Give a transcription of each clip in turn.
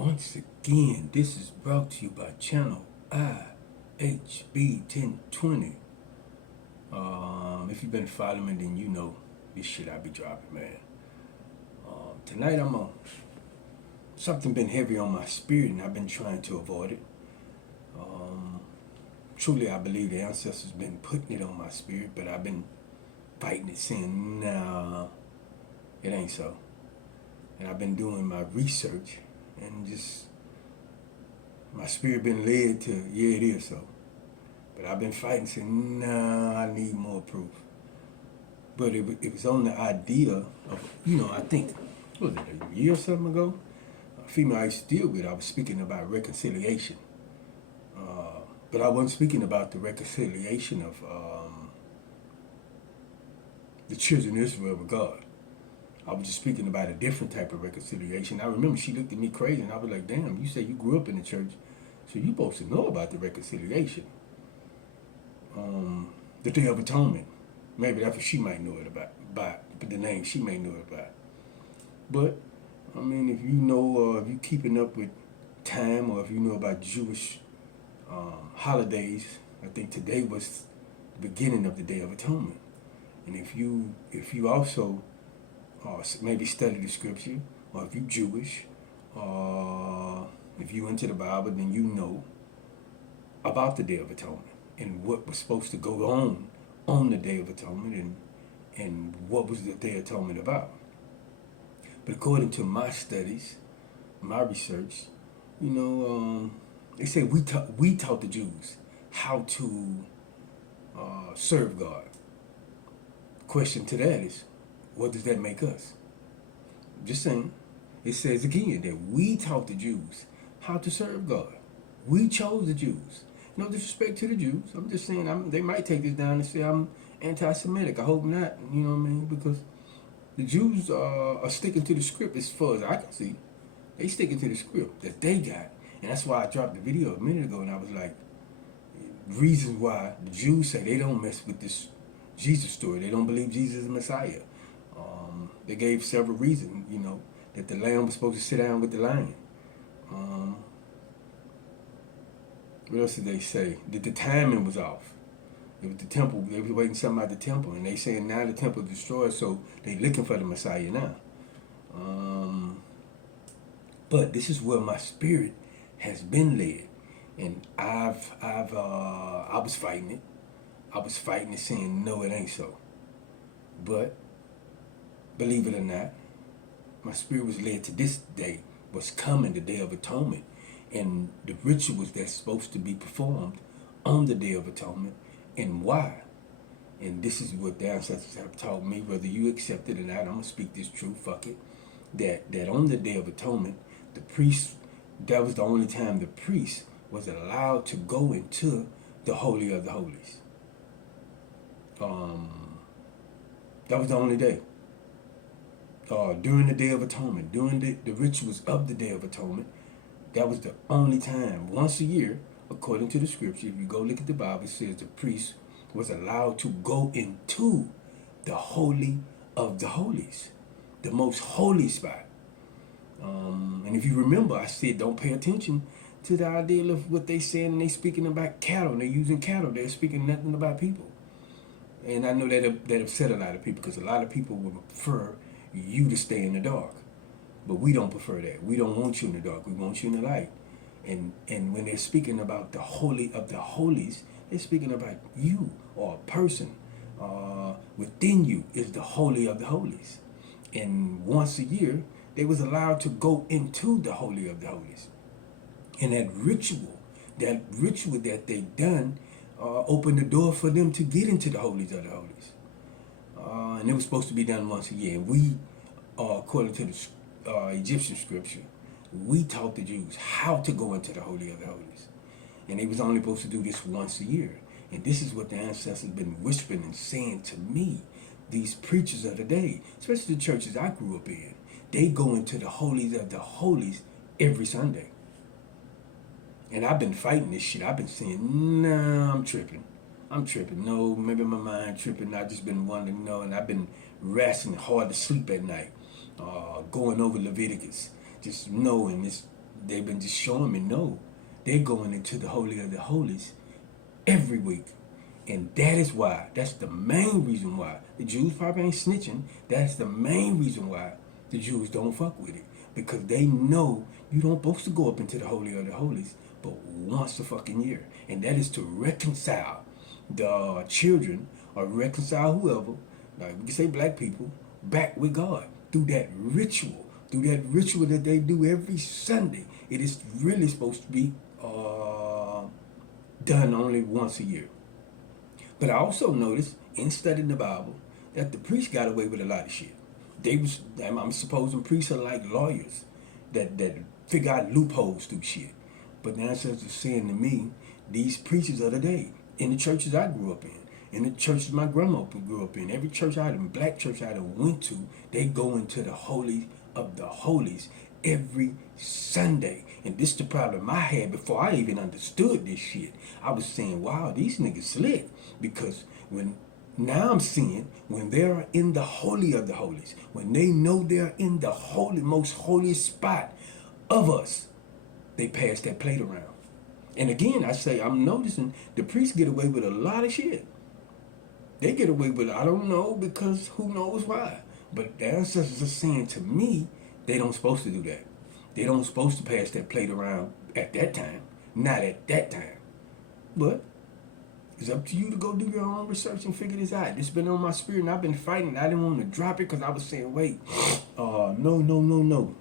Once again, this is brought to you by channel IHB1020. If you've been following me, then you know this shit I be dropping, man. Tonight I'm on something been heavy on my spirit, and I've been trying to avoid it. Truly, I believe the ancestors been putting it on my spirit, but I've been fighting it, saying, nah, it ain't so. And I've been doing my research, and just my spirit been led to, yeah, it is so. But I've been fighting, saying, nah, I need more proof. But it was on the idea of, I think, what was it, a year or something ago? A female I used to deal with, I was speaking about reconciliation. But I wasn't speaking about the reconciliation of the children of Israel with God. I was just speaking about a different type of reconciliation. I remember she looked at me crazy, and I was like, damn, you say you grew up in the church, so you supposed to know about the reconciliation. The Day of Atonement. Maybe that's what she might know it about, by the name she may know it by. But, I mean, if you know, if you keeping up with time, or if you know about Jewish holidays, I think today was the beginning of the Day of Atonement. And if you also maybe study the scripture, or if you Jewish, or if you into the Bible, then you know about the Day of Atonement and what was supposed to go on the Day of Atonement, and what was the Day of Atonement about. But according to my studies, my research, they say we taught the Jews how to serve God. Question to that is, what does that make us? Just saying. It says again that we taught the Jews how to serve God. We chose the Jews. No disrespect to the Jews. I'm just saying, they might take this down and say I'm anti-Semitic. I hope not, you know what I mean? Because the Jews are sticking to the script as far as I can see. They sticking to the script that they got. And that's why I dropped the video a minute ago, and I was like, reasons why the Jews say they don't mess with this Jesus story. They don't believe Jesus is the Messiah. They gave several reasons, that the lamb was supposed to sit down with the lion. What else did they say? That the timing was off. It was the temple. They were waiting something out the temple, and they saying now the temple is destroyed, so they looking for the Messiah now. But this is where my spirit has been led, and I was fighting it. I was fighting it, saying no, it ain't so. But believe it or not, my spirit was led to this day was coming, the Day of Atonement, and the rituals that's supposed to be performed on the Day of Atonement, and why. And this is what the ancestors have taught me, whether you accept it or not. I'm gonna speak this truth. Fuck it. That on the Day of Atonement, the priest, that was the only time the priest was allowed to go into the Holy of the Holies. That was the only day. During the Day of Atonement, during the rituals of the Day of Atonement, that was the only time, once a year, according to the scripture, if you go look at the Bible, it says the priest was allowed to go into the Holy of the Holies, the most holy spot. And if you remember, I said don't pay attention to the idea of what they saying, and they speaking about cattle, and they're using cattle, they're speaking nothing about people. And I know that upset a lot of people, because a lot of people would prefer you to stay in the dark. But we don't prefer that. We don't want you in the dark. We want you in the light. And when they're speaking about the Holy of the Holies, they're speaking about you, or a person. Within you is the Holy of the Holies. And once a year, they was allowed to go into the Holy of the Holies. And that ritual that they done, opened the door for them to get into the Holies of the Holies. And it was supposed to be done once a year. And we, according to the Egyptian scripture, we taught the Jews how to go into the Holy of the Holies. And they was only supposed to do this once a year. And this is what the ancestors been whispering and saying to me, these preachers of the day, especially the churches I grew up in. They go into the Holies of the Holies every Sunday. And I've been fighting this shit. I've been saying, nah, I'm tripping. No, maybe my mind tripping. I've just been wondering, and I've been wrestling hard to sleep at night, going over Leviticus, just knowing this, They've been just showing me no. They're going into the Holy of the Holies every week. And that is why, that's the main reason why. The Jews probably ain't snitching. That's the main reason why the Jews don't fuck with it. Because they know you don't supposed to go up into the Holy of the Holies but once a fucking year. And that is to reconcile the children or reconcile whoever, like we can say black people, back with God through that ritual. Through that ritual that they do every Sunday. It is really supposed to be done only once a year. But I also noticed in studying the Bible that the priests got away with a lot of shit. They was, I'm supposing priests are like lawyers that figure out loopholes through shit. But the ancestors are saying to me, these preachers of the day, in the churches I grew up in the churches my grandma grew up in, every church I had, black church I went to, they go into the Holy of the Holies every Sunday. And this is the problem I had before I even understood this shit. I was saying, wow, these niggas slick. Because when now I'm seeing when they're in the Holy of the Holies, when they know they're in the holy, most holiest spot of us, they pass that plate around. And again, I say, I'm noticing the priests get away with a lot of shit. They get away with it, I don't know, because who knows why. But the ancestors are saying to me, they don't supposed to do that. They don't supposed to pass that plate around at that time. Not at that time. But it's up to you to go do your own research and figure this out. It's been on my spirit and I've been fighting. I didn't want to drop it because I was saying, wait, no.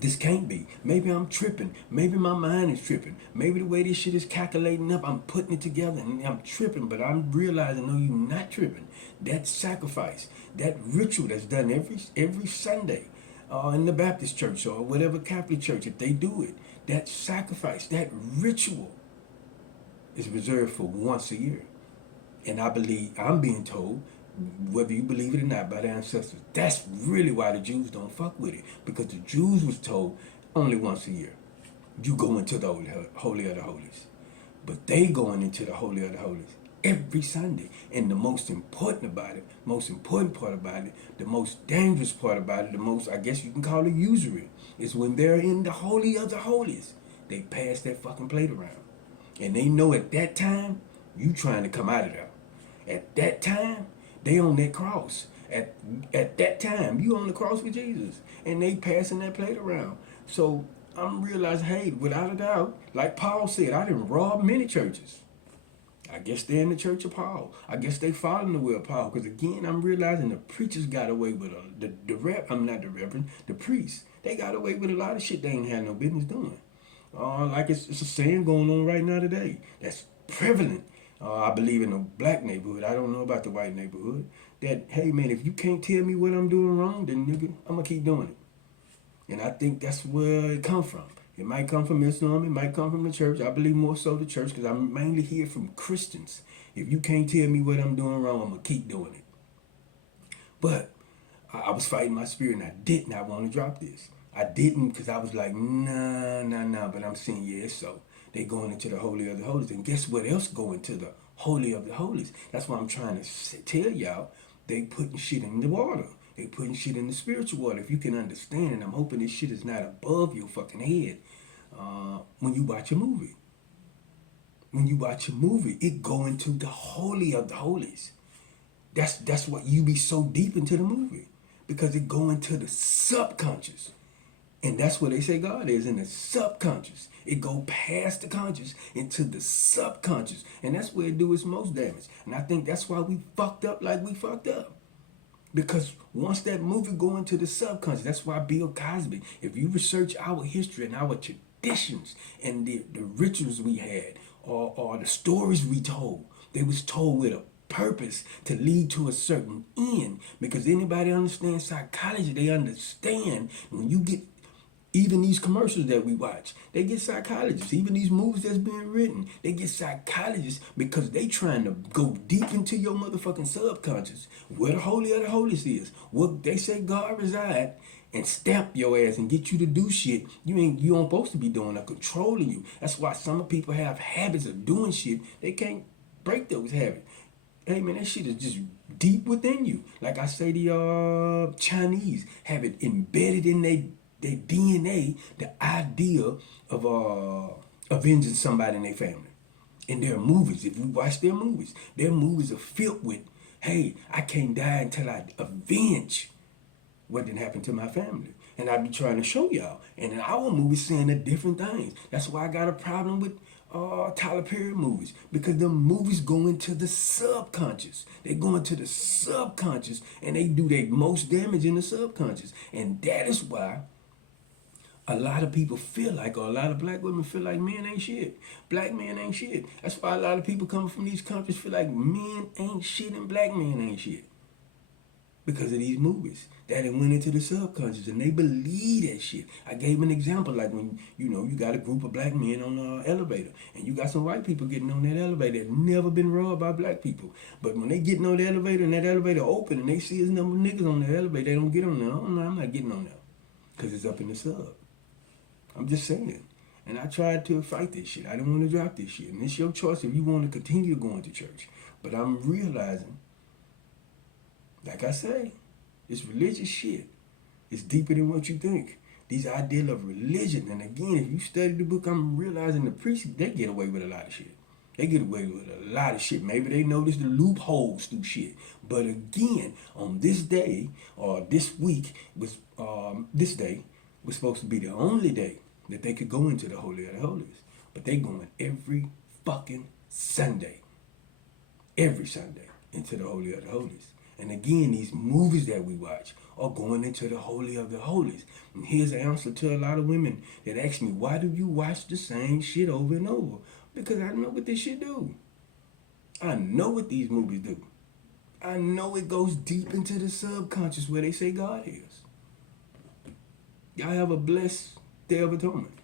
This can't be. Maybe I'm tripping. Maybe my mind is tripping. Maybe the way this shit is calculating up, I'm putting it together and I'm tripping. But I'm realizing, no, you're not tripping. That sacrifice, that ritual that's done every Sunday in the Baptist church or whatever Catholic church, if they do it, that sacrifice, that ritual is reserved for once a year. And I believe, I'm being told, whether you believe it or not, by the ancestors, that's really why the Jews don't fuck with it. Because the Jews was told only once a year, you go into the Holy of the Holies. But they going into the Holy of the Holies every Sunday. And the most important about it, most important part about it, the most dangerous part about it, the most, I guess you can call it usury, is when they're in the Holy of the Holies, they pass that fucking plate around. And they know at that time, you trying to come out of there. At that time, they on that cross. At that time, you on the cross with Jesus. And they passing that plate around. So I'm realizing, hey, without a doubt, like Paul said, I didn't rob many churches. I guess they're in the church of Paul. I guess they following the way of Paul. Because again, I'm realizing the preachers got away with the priests. They got away with a lot of shit they ain't had no business doing. Like it's a saying going on right now today. That's prevalent. I believe in the black neighborhood. I don't know about the white neighborhood. That, hey man, if you can't tell me what I'm doing wrong, then nigga, I'm gonna keep doing it. And I think that's where it come from. It might come from Islam. It might come from the church. I believe more so the church because I mainly hear from Christians. If you can't tell me what I'm doing wrong, I'm gonna keep doing it. But I was fighting my spirit and I did not want to drop this. I didn't because I was like, nah. But I'm saying, yeah, so. They going into the Holy of the Holies. And guess what else going to the Holy of the Holies? That's why I'm trying to tell y'all, they putting shit in the water. They putting shit in the spiritual water. If you can understand, and I'm hoping this shit is not above your fucking head when you watch a movie. When you watch a movie, it go into the Holy of the Holies. That's what you be so deep into the movie. Because it go into the subconscious. And that's where they say God is, in the subconscious. It go past the conscious into the subconscious. And that's where it do its most damage. And I think that's why we fucked up like we fucked up. Because once that movie go into the subconscious, that's why Bill Cosby, if you research our history and our traditions and the rituals we had or the stories we told, they was told with a purpose to lead to a certain end. Because anybody understands psychology, they understand when you get even these commercials that we watch, they get psychologists. Even these movies that's being written, they get psychologists because they trying to go deep into your motherfucking subconscious, where the Holy of the Holies is, where they say God reside, and stamp your ass and get you to do shit you ain't supposed to be doing or controlling you. That's why some people have habits of doing shit. They can't break those habits. Hey man, that shit is just deep within you. Like I say, the Chinese have it embedded in their DNA, the idea of avenging somebody in their family. In their movies, if you watch their movies are filled with, hey, I can't die until I avenge what didn't happen to my family. And I be trying to show y'all. And in our movies saying the different things. That's why I got a problem with Tyler Perry movies. Because the movies go into the subconscious. They go into the subconscious and they do their most damage in the subconscious. And that is why a lot of people feel like, or a lot of black women feel like men ain't shit. Black men ain't shit. That's why a lot of people coming from these countries feel like men ain't shit and black men ain't shit. Because of these movies that it went into the subconscious and they believe that shit. I gave an example like when you got a group of black men on the elevator and you got some white people getting on that elevator that never been robbed by black people. But when they getting on the elevator and that elevator open and they see his number of niggas on the elevator, they don't get on there. Oh no, I'm not getting on there because it's up in the sub. I'm just saying. And I tried to fight this shit. I didn't want to drop this shit. And it's your choice if you want to continue going to church. But I'm realizing, like I say, it's religious shit. It's deeper than what you think. These ideas of religion. And again, if you study the book, I'm realizing the priests, they get away with a lot of shit. They get away with a lot of shit. Maybe they notice the loopholes through shit. But again, on this day, or this week, this day was supposed to be the only day that they could go into the Holy of the Holies. But they going every fucking Sunday. Every Sunday into the Holy of the Holies. And again, these movies that we watch are going into the Holy of the Holies. And here's the answer to a lot of women that ask me, why do you watch the same shit over and over? Because I know what this shit do. I know what these movies do. I know it goes deep into the subconscious where they say God is. Y'all have a blessed Day of Atonement.